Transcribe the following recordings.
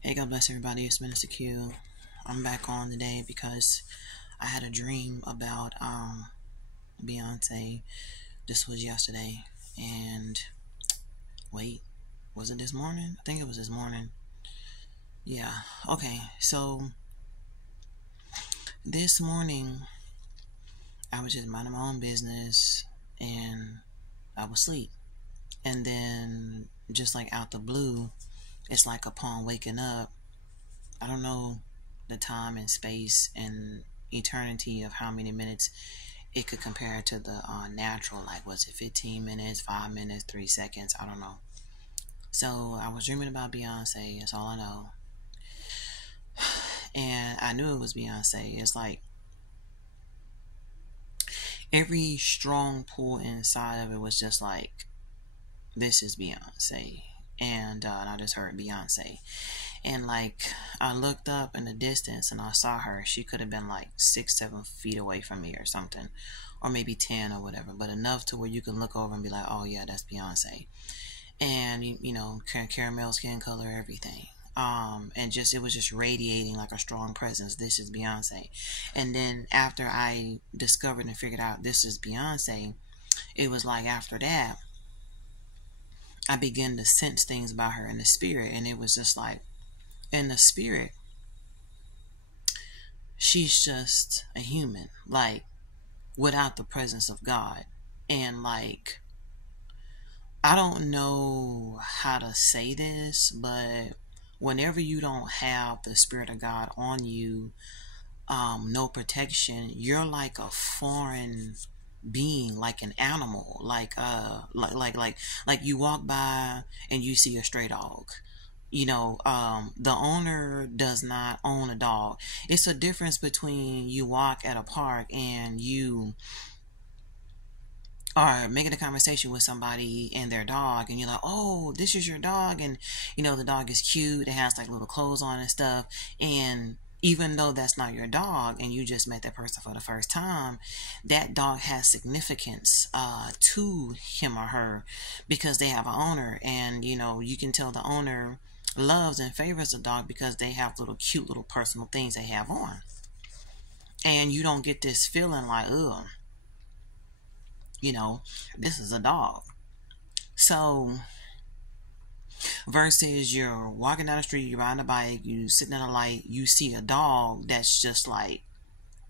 Hey, God bless everybody. It's Minister Q. I'm back on today because I had a dream about Beyonce. This was yesterday, and wait, was it this morning? I think it was this morning. Yeah. Okay. So this morning, I was just minding my own business, and I was asleep. And then, just like out the blue, it's like upon waking up, I don't know the time and space and eternity of how many minutes it could compare to the natural. Like, was it 15 minutes, 5 minutes, 3 seconds? I don't know. So I was dreaming about Beyonce. That's all I know. And I knew it was Beyonce. It's like every strong pull inside of it was just like, this is Beyonce. And I just heard Beyonce. And like, I looked up in the distance and I saw her. She could have been like 6, 7 feet away from me or something, or maybe 10 or whatever, but enough to where you can look over and be like, oh yeah, that's Beyonce. And you know, caramel skin color, everything. And just, it was just radiating like a strong presence. This is Beyonce. And then after I discovered and figured out this is Beyonce, it was like after that, I began to sense things about her in the spirit. And it was just like, in the spirit, she's just a human, like, without the presence of God. And like, I don't know how to say this, but whenever you don't have the Spirit of God on you, no protection, you're like a foreign being, like an animal, like you walk by and you see a stray dog. The owner does not own a dog. It's a difference between you walk at a park and you are making a conversation with somebody and their dog, and you're like, oh, this is your dog, and the dog is cute, it has like little clothes on and stuff, and even though that's not your dog and you just met that person for the first time, that dog has significance to him or her because they have an owner. And you can tell the owner loves and favors the dog because they have little cute little personal things they have on, and you don't get this feeling like, ugh, this is a dog. So versus you're walking down the street, you're riding a bike, you sitting in a light, you see a dog that's just like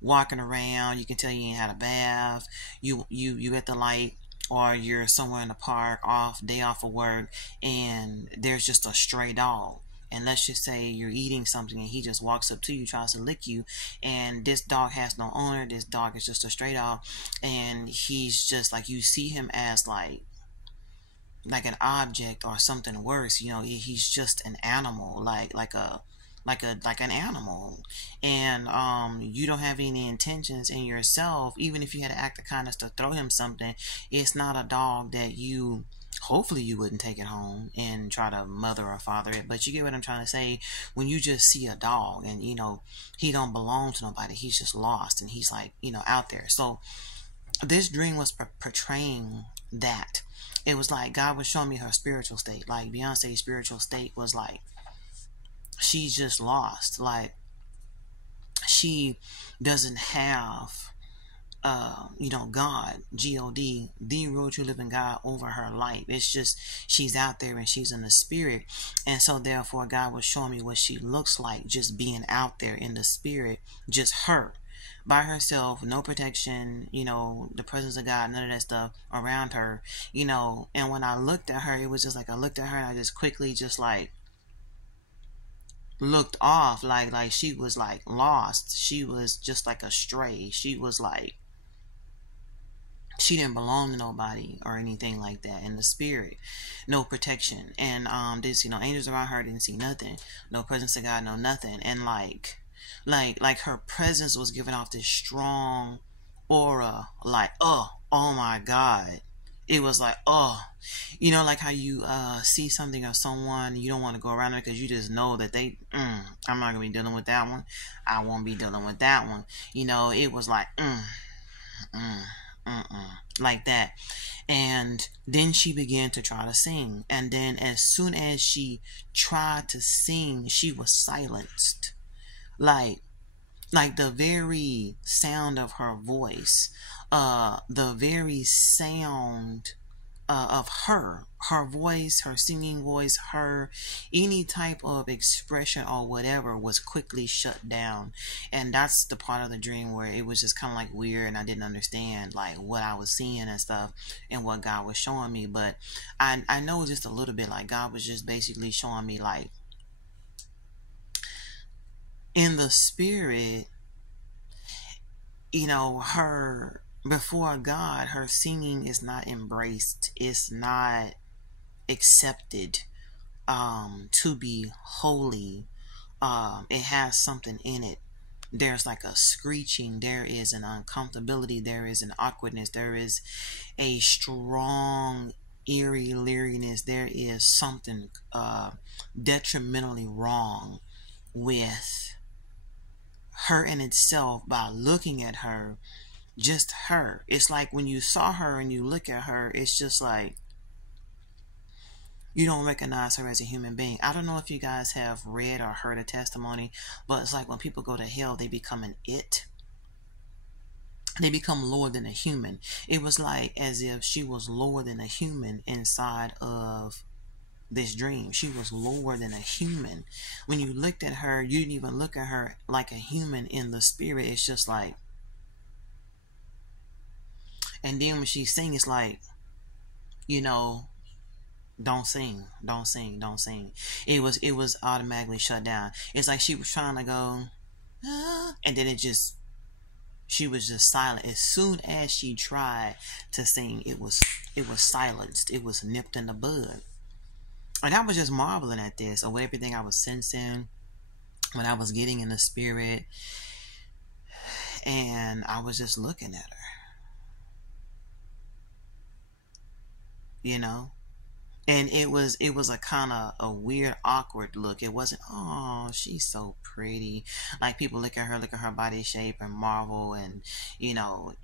walking around. You can tell you ain't had a bath. You at the light, or you're somewhere in the park, day off of work, and there's just a stray dog. And let's just say you're eating something and he just walks up to you, tries to lick you, and this dog has no owner. This dog is just a stray dog, and he's just like, you see him as like an object or something worse. He's just an animal, like an animal. And you don't have any intentions in yourself. Even if you had to act of kindness to throw him something, it's not a dog that you, hopefully you wouldn't take it home and try to mother or father it. But you get what I'm trying to say. When you just see a dog and he don't belong to nobody, he's just lost, and he's like out there. So this dream was portraying that. It was like God was showing me her spiritual state. Like, Beyonce's spiritual state was like, she's just lost. Like, she doesn't have God, G-O-D, the real true living God over her life. It's just, she's out there and she's in the spirit. And so therefore God was showing me what she looks like, just being out there in the spirit, just her by herself, no protection, the presence of God, none of that stuff around her, and when I looked at her, it was just like, I looked at her and I just quickly just like looked off, like she was like lost. She was just like a stray. She was like, she didn't belong to nobody or anything like that in the spirit. No protection. And didn't see no angels around her, didn't see nothing, no presence of God, no nothing. And like her presence was giving off this strong aura, like, oh my God. It was like, oh, like how you see something or someone, you don't want to go around it because you just know that I'm not gonna be dealing with that one. I won't be dealing with that one. It was like, like that. And then she began to try to sing. And then as soon as she tried to sing, she was silenced. Like the very sound of her voice, the very sound of her voice, her singing voice, her any type of expression or whatever was quickly shut down. And that's the part of the dream where it was just kind of like weird, and I didn't understand like what I was seeing and stuff and what God was showing me. But I know just a little bit, like God was just basically showing me like in the spirit, her before God, her singing is not embraced, it's not accepted to be holy. It has something in it. There's like a screeching, there is an uncomfortability, there is an awkwardness, there is a strong eerie leeriness, there is something detrimentally wrong with her in itself. By looking at her, just her, it's like when you saw her and you look at her, it's just like you don't recognize her as a human being. I don't know if you guys have read or heard a testimony, but it's like when people go to hell, they become an it. They become lower than a human. It was like as if she was lower than a human inside of this dream. She was lower than a human. When you looked at her, you didn't even look at her like a human in the spirit. It's just like, and then when she sings, it's like, don't sing, don't sing, don't sing. It was automatically shut down. It's like she was trying to go, and then she was just silent. As soon as she tried to sing, it was silenced. It was nipped in the bud. And I was just marveling at this, of everything I was sensing when I was getting in the spirit, and I was just looking at her, and it was a kind of a weird, awkward look. It wasn't, oh, she's so pretty. Like people look at her body shape and marvel and,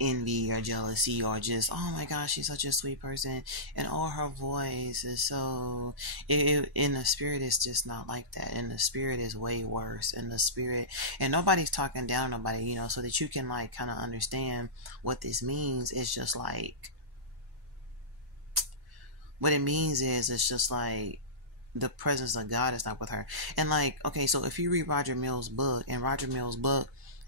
envy or jealousy, or just, oh my gosh, she's such a sweet person. And oh, her voice is so, in the spirit, it's just not like that. In the spirit is way worse. In the spirit, and nobody's talking down on nobody, so that you can like kind of understand what this means. It's just like, what it means is, it's just like the presence of God is not with her. And like, okay, so if you read Roger Mill's book,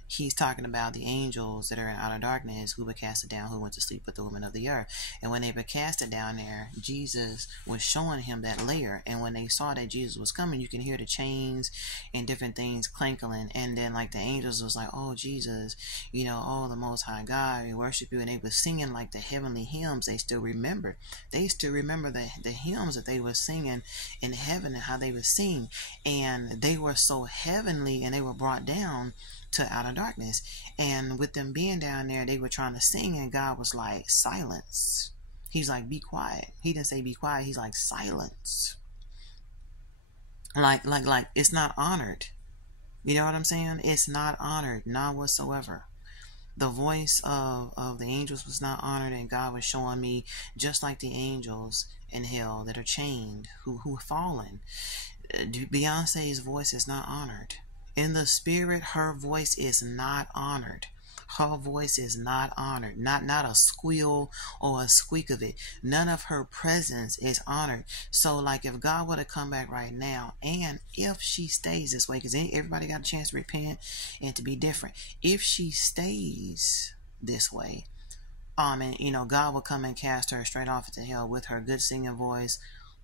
he's talking about the angels that are in outer darkness who were casted down, who went to sleep with the women of the earth. And when they were casted down there, Jesus was showing him that layer. And when they saw that Jesus was coming, you can hear the chains and different things clanking. And then like the angels was like, oh Jesus, oh the Most High God, we worship you. And they were singing like the heavenly hymns. They still remember the hymns that they were singing in heaven and how they were singing. And they were so heavenly, and they were brought down to outer darkness. And with them being down there, they were trying to sing, and God was like, silence. He's like, be quiet. He didn't say be quiet. He's like, silence. Like it's not honored. You know what I'm saying? It's not honored, not whatsoever. The voice of the angels was not honored, and God was showing me, just like the angels in hell that are chained, who fallen. Beyonce's voice is not honored. In the spirit, her voice is not honored. Her voice is not honored. Not a squeal or a squeak of it. None of her presence is honored. So like if God were to come back right now, and if she stays this way, because everybody got a chance to repent and to be different. If she stays this way, and God will come and cast her straight off into hell with her good singing voice,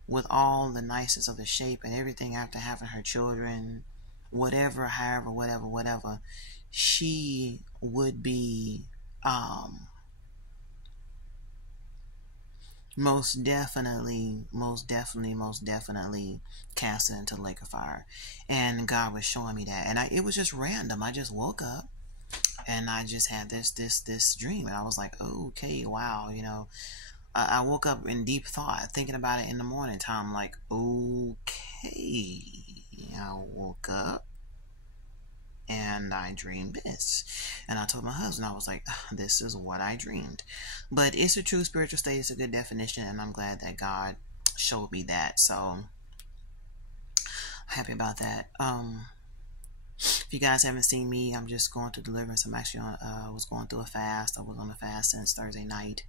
with all the niceness of the shape and everything after having her children, whatever, however, whatever, she would be most definitely casted into the lake of fire. And God was showing me that, and it was just random. I just woke up and I just had this dream, and I was like, okay, wow, I woke up in deep thought, thinking about it in the morning time, like, okay. I woke up, and and I dreamed this. And I told my husband, I was like, this is what I dreamed. But it's a true spiritual state. It's a good definition, and I'm glad that God showed me that. So happy about that. If you guys haven't seen me, I'm just going through deliverance. I'm actually on was going through a fast. I was on a fast since Thursday night.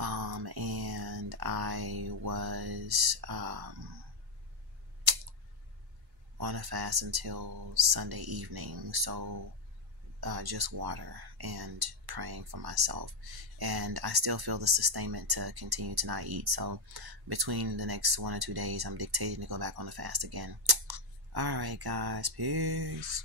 And I was on a fast until Sunday evening. So just water and praying for myself. And I still feel the sustainment to continue to not eat. So between the next 1 or 2 days, I'm dictating to go back on the fast again. All right, guys. Peace.